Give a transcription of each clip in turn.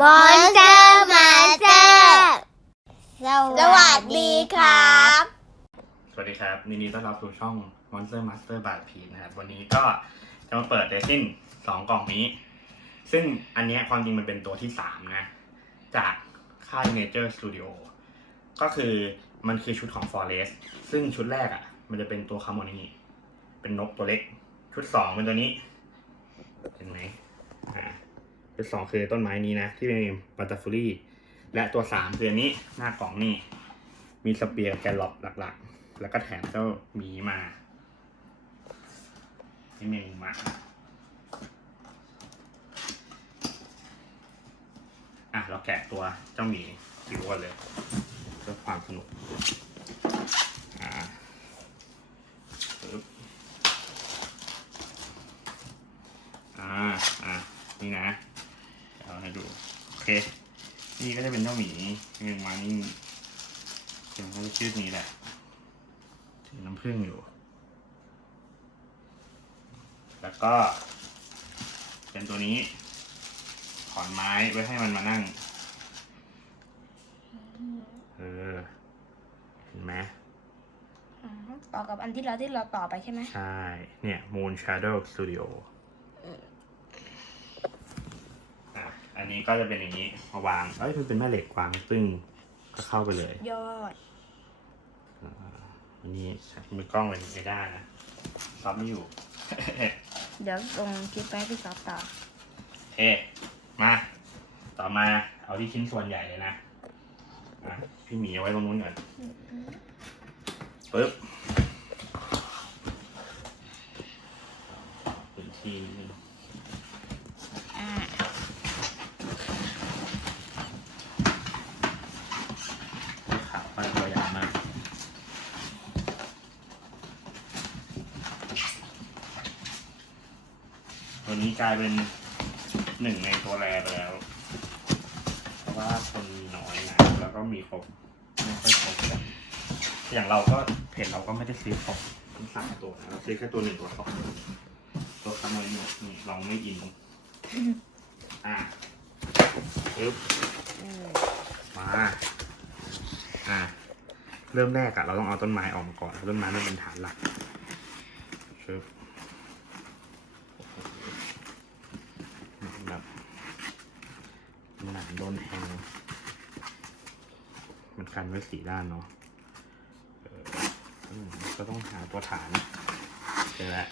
มอนเตอร์มาสเตอร์สวัสดีครับ สวัสดีครับยินดีต้อนรับสู่ช่อง Monster Master บาทพีนะครับ วันนี้ก็จะมาเปิดเดซินสองกล่องนี้ ซึ่งอันเนี้ยความจริงมันเป็นตัวที่สามนะ จากค่าย Nature Studio ก็คือมันคือชุดของ Forest ซึ่งชุดแรกอะ่ะ มันจะเป็นตัวคาร์โมนีเป็นนกตัวเล็ก ชุดสองเป็นตัวนี้ เห็นไหมอ่า ชุดสองคือต้นไม้นี้นะ ที่เป็นบัตเตอร์ฟลีและตัวสามคืออันนี้หน้ากล่องนี่ มีสเปียร์แกลล็อกหลักๆ แล้วก็แถมเจ้าหมีมาที่เมงมาอะ เราแกะตัวเจ้าหมีจิ๋วกันเลยเพื่อความสนุกอ่าปึ๊บอ่า อะนี่นะ ให้ดู โอเค นี่ก็จะเป็นเจ้าหมีเมงมานี่เขียนเขาจะชื่อนี้แหละถือน้ำผึ้งอยู่ แล้วก็ เป็นตัวนี้ ขอนไม้ไว้ให้มันมานั่ง เออ เห็นไหมอืมต่อกับอันที่เราที่เราต่อไปใช่ไหม ใช่ เนี่ย Moon Shadow Studio อะ อั นนี้ก็จะเป็นอย่างนี้มาวางเอ้ยมันเป็นแม่เหล็กวางตึ้งก็เข้าไปเลยยอดอันนี้ใช้มือกล้องเลยไม่ได้นะซับไม่อยู่ เดี๋ยวลงคลิปไปให้พี่ซอฟต่อเอมา ต่อมาเอาที่ชิ้นส่วนใหญ่เลยนะอะพี่หมีเอาไว้ตรงนู้นก่อนปึ๊บพื้นที่นิดนึง อ่า ที่ขาวมันตัวใหญ่มาก ตัวนี้ กลายเป็นหนึ่งในตัวแรไปแล้ว เพราะว่าคนมีน้อยนะแล้วก็มีครบไม่ค่อยครบกันอย่างเราก็เพจเราก็ไม่ได้ซื้อครบทั้งสามตัวนะเราซื้อแค่ตัวหนึ่งตัวสองตัวคำนวณเนี่ยนี่เราไม่อินอะปึ๊บอืมมาอะเริ่มแรกอะเราต้องเอาต้นไม้ออกมาก่อน ต้นไม้มันเป็นฐานหลักชึบโอ้โหแบบหนังโดนแทงมันกัน ไว้สี่ด้านเนาะเอออืมก็ต้องหาตัวฐานเจอแล้ว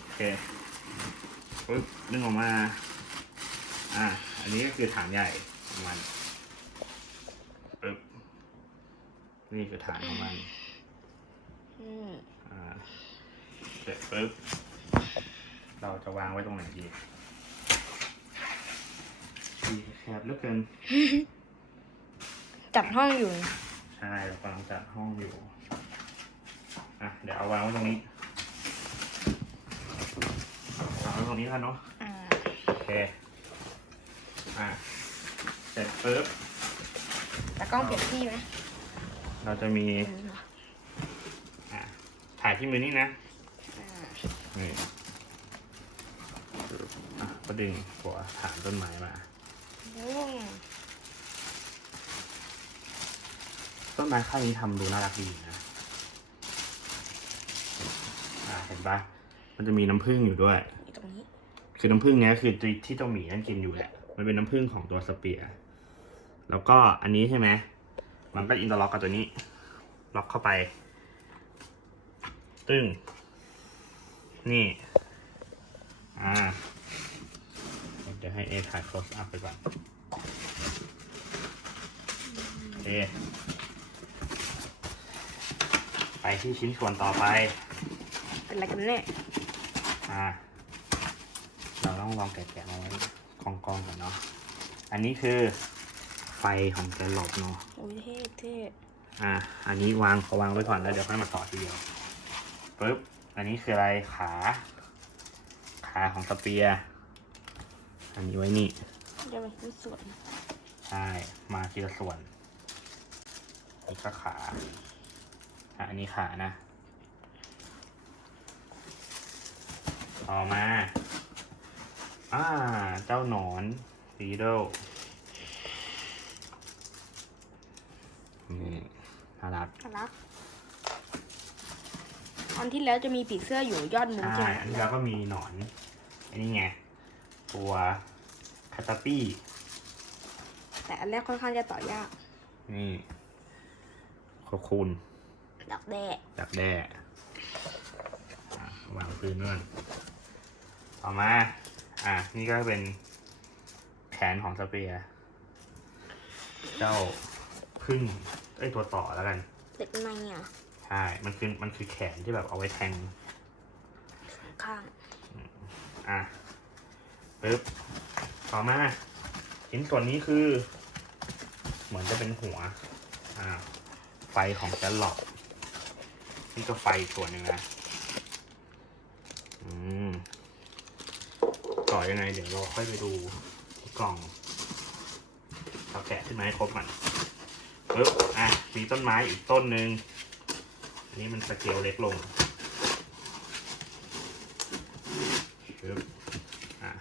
โอเคปึ๊บดึงออกมา อ่า อันนี้ก็คือฐานใหญ่ของมันปึ๊บนี่คือฐานของมันอืมอ่าเสร็จปึ๊บเราจะวางไว้ตรงไหนดีดี แคบเหลือเกิน จับห้องอยู่ ใช่เรากำลังจัดห้องอยู่ อะ เดี๋ยวเอาวางไว้ตรงนี้วางไว้ตรงนี้แล้วกันเนาะ อ่า โอเค อะ เสร็จปึ๊บตากล้องเปลี่ยนที่ไหมเราจะมี อืมอะ ถ่ายที่มือนี่นะ อ่านี่อะก็ดึงหัวฐานต้นไม้มา ต้นไม้ค่ายนี้ทำดูน่ารักดีนะอ่าเห็นปะมันจะมีน้ำผึ้งอยู่ด้วยอยู่ตรงนี้คือน้ำผึ้งเนี้ยคือตัวที่เจ้าหมีนั่นกินอยู่แหละ มันเป็นน้ำผึ้งของตัวสเปียร์แล้วก็อันนี้ใช่ไหม มันก็อินเตอร์ล็อกกับตัวนี้ ล็อกเข้าไป ตึ้ง นี่ อ่าเดี๋ยวให้เอถ่าย close up ไปก่อนเอไปที่ชิ้นส่วนต่อไป เป็นอะไรกันแน่อ่า เราต้องลองแกะๆเอาไว้กองกองๆก่อนเนาะ อันนี้คือไฟของแกลลบเนาะอุ้ยเท่เท่อ่า อันนี้วางเขาวางไว้ก่อนแล้วเดี๋ยวค่อยมาต่อทีเดียวปึ๊บ อันนี้คืออะไรขา ขาของสเปียร์ อันนี้ไว้นี่เดี๋ยวมันเป็นส่วนใช่มาทีละส่วนนี่ก็ขาอะอันนี้ขานะ ต่อมา อ่า เจ้าหนอนฟีโดนี่น่ารักครับอันที่แล้วจะมีผีเสื้ออยู่ยอดมุ้งใช่ใช่ไหมอันนี้แล้วก็มีหนอน อันนี้ไง ตัวคาตาปี้แต่อันแรกค่อนข้างจะต่อยาก นี่ขอบคุณดักแด้ดักแด้อะวางปืนนู่นต่อมา อะ นี่ก็เป็นแขนของสเปียร์เจ้าพึ่งเอ้ยตัวต่อแล้วกัน เล็กในอะใช่ มันคือมันคือแขนที่แบบเอาไว้แทงข้าง อะ ปึ๊บต่อมาชิ้นส่วนนี้คือ เหมือนจะเป็นหัวอ่าไฟของแซลล็อกนี่ก็ไฟส่วนหนึ่งนะอืมต่อยังไงเดี๋ยวเราค่อยไปดูกล่องเราแกะขึ้นมาให้ครบก่อนปึ๊บอะมีต้นไม้อีกต้นหนึ่งอันนี้มันสเกลเล็กลงปึ๊บ อะ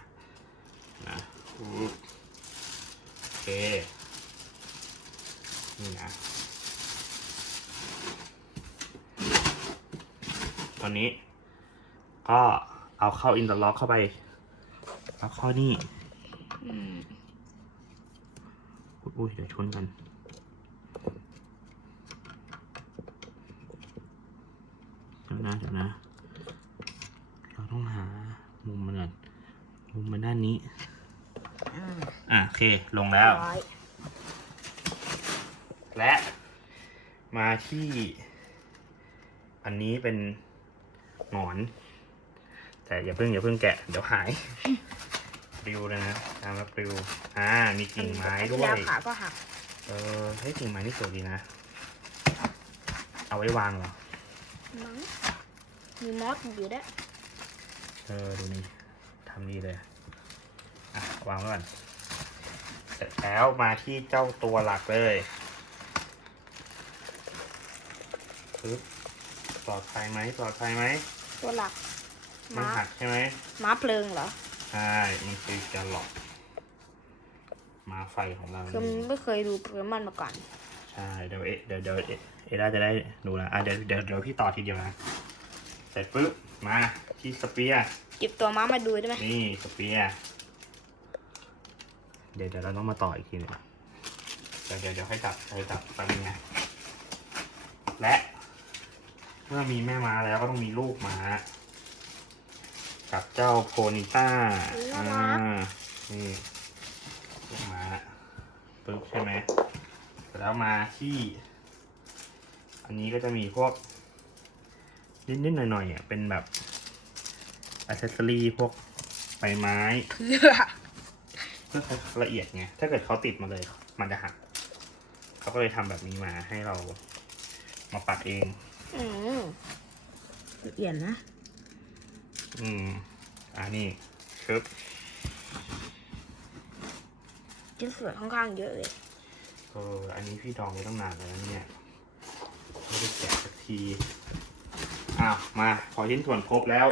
นะปึ๊บโอ เค นี่นะ ตอนนี้ ก็เอาเข้าอินเตอร์ล็อกเข้าไป แล้วข้อนี่อืมอุ้ยเดี๋ยวชนกัน เดี๋ยวนะ เดี๋ยวนะ เราต้องหามุมมันก่อน มุมมันด้านนี้ อ่า อะ โอเคลงแล้ว ร้อยและมาที่ อันนี้เป็นหงอน แต่อย่าเพิ่งอย่าเพิ่งแกะ เดี๋ยวหายปลิวเลยนะตามมาปลิวอ่า มีกิ่งไม้ด้วแล้ยขาก็หักเออเฮ้ยกิ่งไม้นี่สวยดีนะ เอาไว้วางเหรอ มั้งมีมอสอยู่ด้วย เออ ดูนี่ทำดีเลย อะ วางไว้ก่อนเส ร็จแล้วมาที่เจ้าตัวหลักเลยปึ๊บปลอดภัยไหมปลอดภัยไหมตัวหลักไม่ม้าหักใช่ไหมม้าเพลิงเหรอใช่มันคือแกลล็อกมาไฟของเราคือไม่เคยดูโปเกมอนมาก่อนใช่เดี๋ยวเอเดี๋ยวเดี๋ยวเอเอด้าจะได้ดูนะอะเดี๋ยวเดี๋ยวเดี๋ยวพี่ต่อทีเดียวนะเสร็จปุ๊บมาที่สเปียร์จิบตัวม้ามาดูได้ไหมนี่สเปียร์ เดี๋ยวเดี๋ยวเราต้องมาต่ออีกทีหนึงเดี๋ยวเดี๋ยวเดี๋ยวให้จับให้จับแป๊บนึงนะและเมื่อมีแม่ม้าแล้วก็ต้องมีลูกม้า กับเจ้าโพนิต้าอ่านี่ลูกม้าปึ๊บใช่ไหมแล้วมาที่ อันนี้ก็จะมีพวก นิดๆหน่อยๆอะเป็นแบบอ c เซสซอรี่พวกใบไม้ เพื่อ เพื่อละเอียดไง ถ้าเกิดเขาติดมาเลย มันจะหัก เขาก็เลยทำแบบนี้มาให้เรามาปัดเองอืมละเอียดนะ อืม อ่านี่ชึบชิ้นส่วนค่อนข้างเยอะเลย เออ อันนี้พี่ดองไว้ตั้งนานแล้วนะเนี่ยไม่ได้แกะสักที อ้าว มา พอชิ้นส่วนครบแล้ว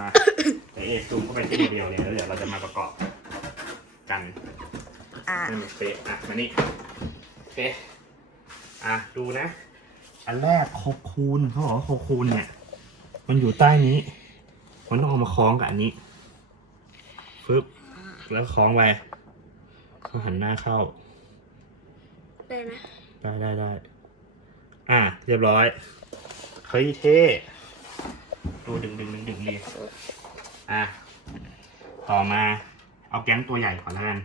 มาแต่เอกซูมเข้าไปที่โมเดลเนี่ยแล้วเดี๋ยวเราจะมาประกอบกันอ่าให้มันเป๊ะอะมานี่เป๊ะอะดูนะ อันแรกโคคูนเขาบอกว่าโคคูนเนี่ย มันอยู่ใต้นี้ มันต้องเอามาคล้องกับอันนี้ฟึบแล้วคล้องไปเขาหันหน้าเข้า ได้ไหมได้ได้ได้อะ เรียบร้อยเฮ้ยเท่ ดูดึงดึงดึงดึงดีอะ ต่อมา เอาแก๊งตัวใหญ่ก่อนแล้วกัน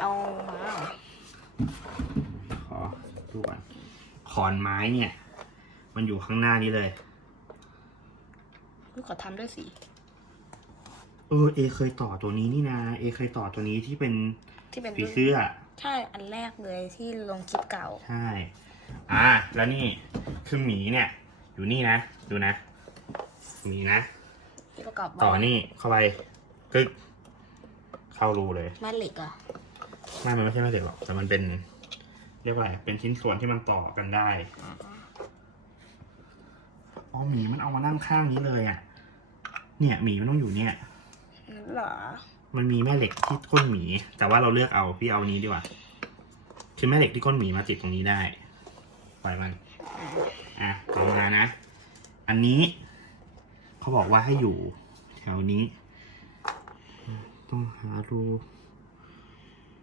เอามาขอดูก่อนขอนไม้เนี่ย มันอยู่ข้างหน้านี้เลยลูกขอทำด้วยสิ เออ เอเคยต่อตัวนี้นี่นะ เอเคยต่อตัวนี้ที่เป็นที่เป็นผีเสื้อ ใช่ อันแรกเลยที่ลงคลิปเก่า ใช่ อ่า แล้วนี่ คือหมีเนี่ย อยู่นี่นะ ดูนะ หมีนะ ที่ประกอบไว้ต่อนี่เข้าไปกึก เข้ารูเลยแม่เหล็กเหรอะไม่มันไม่ใช่แม่เหล็กหรอกแต่มันเป็น เรียกว่าอะไรเป็นชิ้นส่วนที่มันต่อกันได้อ๋อหมีมันเอามานั่งข้างนี้เลยอะ เนี่ยหมีมันต้องอยู่เนี่ยเหรอมันมีแม่เหล็กที่ก้นหมี แต่ว่าเราเลือกเอาพี่เอาอันนี้ดีกว่า คือแม่เหล็กที่ก้นหมีมาติดตรงนี้ได้ ปล่อยมัน อะต่อมานะ อันนี้ เขาบอกว่าให้อยู่แถวนี้ ต้องหารู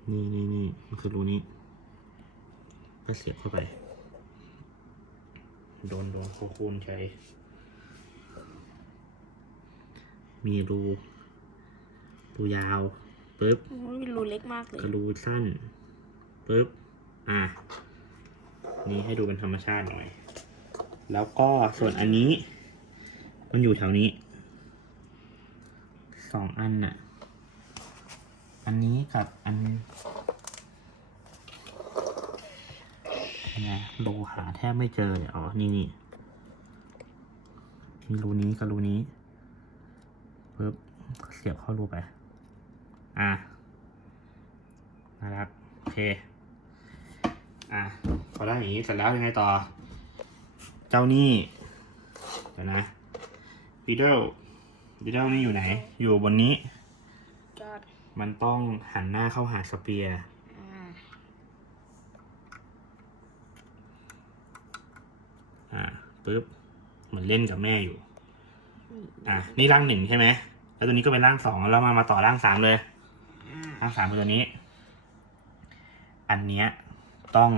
นี่นี่นี่มันคือรูนี้ ก็เสียบเข้าไป โดนโดนโคคูนใช้ มีรู รูยาวปึ๊บโอ้ยรูเล็กมากเลยกระรูสั้นปึ๊บ อะ นี่ให้ดูเป็นธรรมชาติหน่อย แล้วก็ส่วนอันนี้ มันอยู่แถวนี้ สองอันน่ะ อันนี้กับอันนี่ยโลหาแทบไม่เจอเลยอ๋อ นี่นี่มีรูนี้กับรูนี้ปึ๊บเสียบเข้ารูไป อะนะครับโอเค อะพอได้อย่างนี้เสร็จแล้วยังไงต่อ เจ้านี่ เดี๋ยวนะ บีเดิลบีเดิลนี่อยู่ไหน อยู่บนนี้ จอดมันต้องหันหน้าเข้าหาสเปียร์ อ่าอ่าปึ๊บเหมือนเล่นกับแม่อยู่ อะ นี่ร่างหนึ่งใช่ไหม แล้วตัวนี้ก็เป็นร่างสองแล้วมามาต่อร่างสามเลย อ่าร่างสามคือตัวนี้ อันเนี้ยต้อง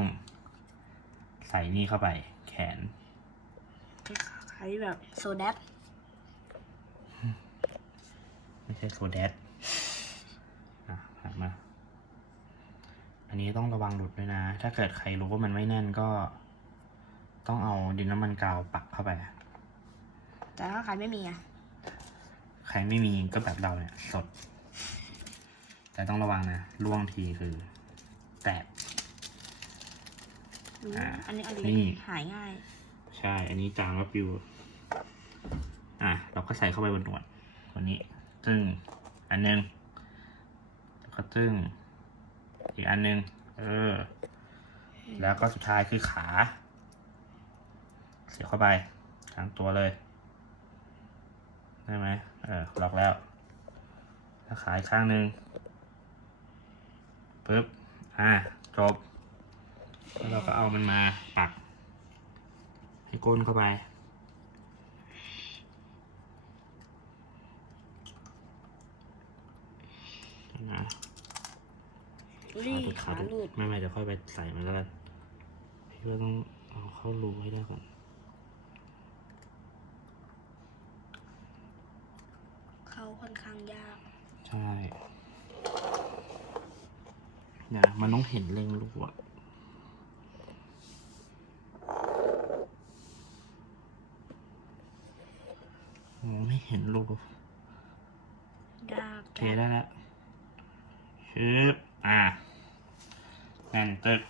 ใส่นี่เข้าไป แขน คล้ายๆแบบโซดั ไม่ใช่โซเดสอะหันมา อันนี้ต้องระวังหลุดด้วยนะ ถ้าเกิดใครรู้ว่ามันไม่แน่นก็ ต้องเอาดินน้ำมันกาวปักเข้าไป แต่ถ้าใครไม่มีอะ ใครไม่มีก็แบบเราเนี่ย สด แต่ต้องระวังนะล่วงทีคือ แตกอืมอ่าอันนี้อันนี่เล็กหายง่าย ใช่ อันนี้จางแล้วปิว อะ เราก็ใส่เข้าไปบนหนวดตัวนี้ ตึง อันหนึงแล้วก็ตึ้งอีกอันหนึง เออ แล้วก็สุดท้ายคือขา เสียบเข้าไปทั้งตัวเลยได้ไหมเออ ล็อกแล้ว แล้วขาอีกข้างหนึ่งปึ๊บ อะจบ แล้วเราก็เอามันมาปัก ให้ก้นเข้าไป นะ อุ้ยขาขาดหลุด ไม่ไม่เดี๋ยวค่อยไปใส่มันแล้วกันพี่ว่าต้องเอาเข้ารูให้ได้ก่อน เข้าค่อนข้างยาก ใช่เนี่ยมันต้องเห็นเร่งลูกอะมองไม่เห็นลูกยากโอเคได้แล้วชึบอะแน่นตึก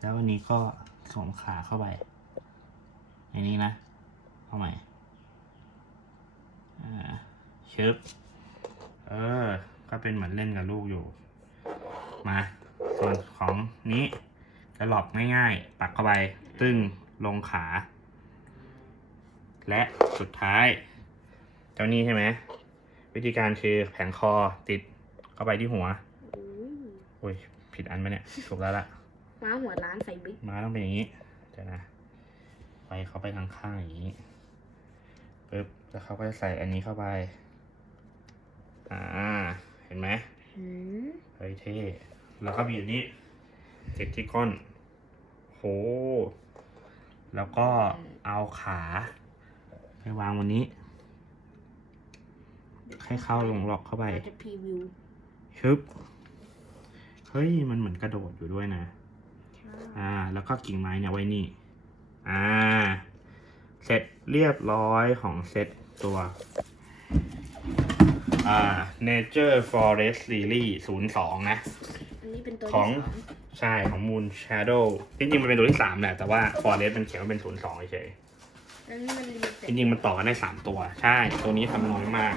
แล้ววันนี้ก็สวมขาเข้าไปในนี้นะ เข้าใหม่อ่าชึบเออ ก็เป็นเหมือนเล่นกับลูกอยู่ มา ส่วนของนี้กระหลอบง่ายๆ ปักเข้าไป ตึ้งลงขา และสุดท้าย เจ้านี้ใช่ไหม วิธีการคือแผงคอติดเข้าไปที่หัว โอ้ยผิดอันไปเนี่ยถูกแล้วละม้าหัวร้านใส่บิ๊กมาต้องเป็นอย่างนี้เดี๋ยวนะไปเขาไปทางข้างอย่างนี้ปึ๊บแล้วเขาก็จะใส่อันนี้เข้าไป อ่า เห็นไหมหืมเฮ้ยเท่แล้วก็บีบนี้ติดที่ก้นโหแล้วก็เอาขาไปวางบนนี้ ให้เข้าลงล็อกเข้าไปเราจะพรีวิวชึบ เฮ้ยมันเหมือนกระโดดอยู่ด้วยนะ อ่า แล้วก็กิ่งไม้เนี่ยไว้นี่ อ่า เสร็จเรียบร้อยของเซตตัว อ่า Nature Forest Series 02 นะ อันนี้เป็นตัวของที่สองใช่ของ Moon Shadow จริงๆ มันเป็นตัวที่ 3 แหละ แต่ว่า Forest มันเขียนว่าเป็น 02เฉย อันนี้มันลิมิเต็จริงๆ มันต่อกันได้3ตัว ใช่ ตัวนี้ทำน้อยมาก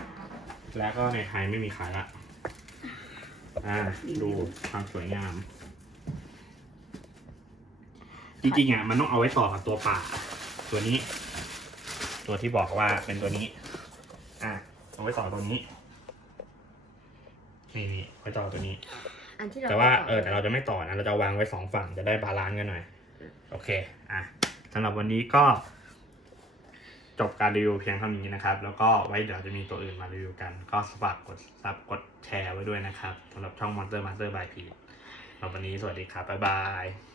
และก็ในไทยไม่มีขายละ อ่าดูความสวยงาม จริงๆอะมันต้องเอาไว้ต่อกับตัวป่า ตัวนี้ ตัวที่บอกว่าเป็นตัวนี้ อะเอาไว้ต่อตัวนี้นี่นี่ไว้ต่อตัวนี้ อันที่เราแต่ว่าต่เออแต่เราจะไม่ต่อนะเราจะวางไว้สองฝั่งจะได้บาลานซ์กันหน่อย โอเค อะสำหรับวันนี้ก็ จบการรีวิวเพียงเท่านี้นะครับ แล้วก็ไว้เดี๋ยวจะมีตัวอื่นมารีวิวกัน ก็ฝากกดซับกดแชร์ไว้ด้วยนะครับสำหรับช่อง Monster Master by P สำหรับวันนี้สวัสดีครับ บ๊ายบาย